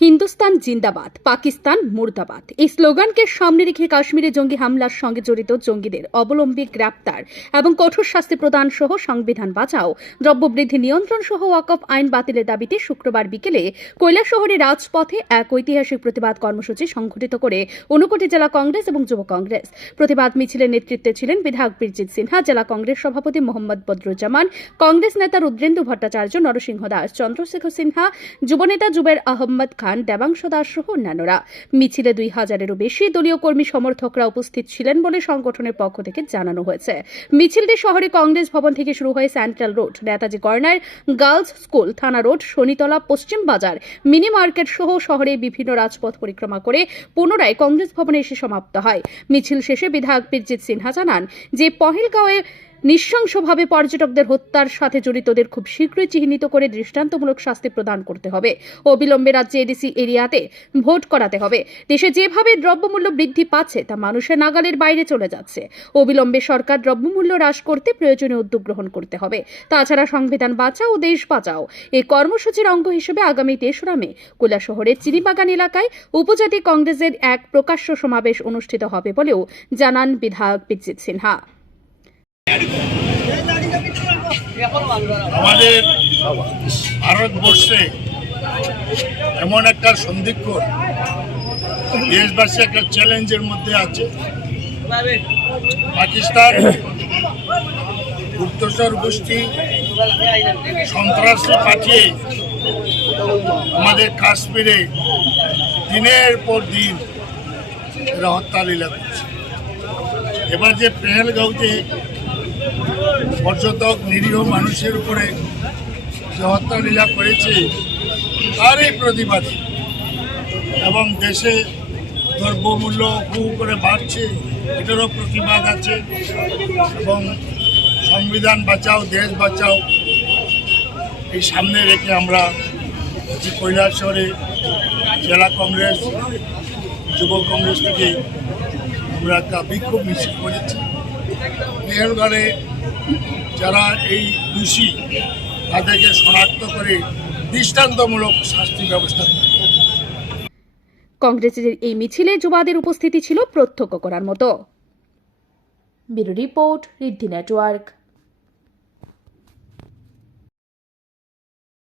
হিন্দুস্তান জিন্দাবাদ, পাকিস্তান মুর্দাবাদ এই স্লোগানকে সামনে রেখে কাশ্মীরে জঙ্গি হামলার সঙ্গে জড়িত জঙ্গিদের অবলম্বী গ্রেপ্তার এবং কঠোর শাস্তি প্রদান সহ সংবিধান বাঁচাও, দ্রব্যবৃদ্ধি নিয়ন্ত্রণ সহ ওয়াকফ আইন বাতিলের দাবিতে শুক্রবার বিকেলে কৈলাসহরের রাজপথে এক ঐতিহাসিক প্রতিবাদ কর্মসূচি সংঘটিত করে ঊনকোটি জেলা কংগ্রেস এবং যুব কংগ্রেস। প্রতিবাদ মিছিলের নেতৃত্বে ছিলেন বিধায়ক বীরজিৎ সিনহা, জেলা কংগ্রেস সভাপতি মোহাম্মদ বদরুজ্জামান, কংগ্রেস নেতা রুদ্রেন্দু ভট্টাচার্য, নরসিংহ দাস, চন্দ্রশেখর সিনহা, যুবনেতা জুবের আহমদ খান, দেবাংশ দাস সহ অন্যান্যরা। মিছিলে 2000-এরও বেশি দলীয় কর্মী সমর্থকরা উপস্থিত ছিলেন বলে সংগঠনের পক্ষ থেকে জানানো হয়েছে। মিছিলটি শহরে কংগ্রেস ভবন থেকে শুরু হয়ে central road, Netaji corner, girls school, থানা রোড, শনিতলা, পশ্চিম বাজার, মিনি মার্কেট সহ শহরে বিভিন্ন রাজপথ পরিক্রমা করে পুনরায় কংগ্রেস ভবনে এসে সমাপ্ত হয়। মিছিল শেষে বিধায়ক বীরজিৎ সিনহা জানান যে পহেলগাঁওয়ে নৃশংসভাবে পর্যটকদের হত্যার সাথে জড়িতদের খুব শীঘ্রই চিহ্নিত করে দৃষ্টান্তমূলক শাস্তি প্রদান করতে হবে। অবিলম্বে রাজ্যে এডিসি এরিয়াতে ভোট করাতে হবে। দেশে যেভাবে দ্রব্যমূল্য বৃদ্ধি পাচ্ছে তা মানুষের নাগালের বাইরে চলে যাচ্ছে। অবিলম্বে সরকার দ্রব্যমূল্য হ্রাস করতে প্রয়োজনীয় উদ্যোগ গ্রহণ করতে হবে। তাছাড়া সংবিধান বাঁচাও, দেশ বাঁচাও এই কর্মসূচির অঙ্গ হিসেবে আগামী 3রা মে কৈলাসহরের চিনিবাগান এলাকায় উপজাতি কংগ্রেসের এক প্রকাশ্য সমাবেশ অনুষ্ঠিত হবে বলেও জানান বিধায়ক বীরজিৎ সিনহা। আমাদের ভারতবর্ষে এমন একটা সন্ধিক্ষণ, দেশবাসী একটা চ্যালেঞ্জের মধ্যে আছে। পাকিস্তান গুপ্তচর গোষ্ঠী সন্ত্রাসী পাঠিয়ে আমাদের কাশ্মীরে দিনের পর দিন এরা হত্যালীলা করছে। এবার যে পেহেলগাঁওতে পর্যটক নিরীহ মানুষের উপরে যে হত্যালীলা করেছে তারই প্রতিবাদে, এবং দেশে দ্রব্যমূল্য হু করে বাড়ছে এটারও প্রতিবাদ আছে, এবং সংবিধান বাঁচাও, দেশ বাঁচাও এই সামনে রেখে আমরা কৈলাসহরে জেলা কংগ্রেস, যুব কংগ্রেস থেকে আমরা একটা বিক্ষোভ মিছিল করেছি। পেহেলগাঁওয়ে যারা এই দোষী তাদেরকে শনাক্ত করে দৃষ্টান্তমূলক শাস্তি ব্যবস্থা করে। কংগ্রেসের এই মিছিলে যুবাদের উপস্থিতি ছিল প্রত্যক্ষ করার মতো। ব্যুরো রিপোর্ট, ঋদ্ধি নেটওয়ার্ক।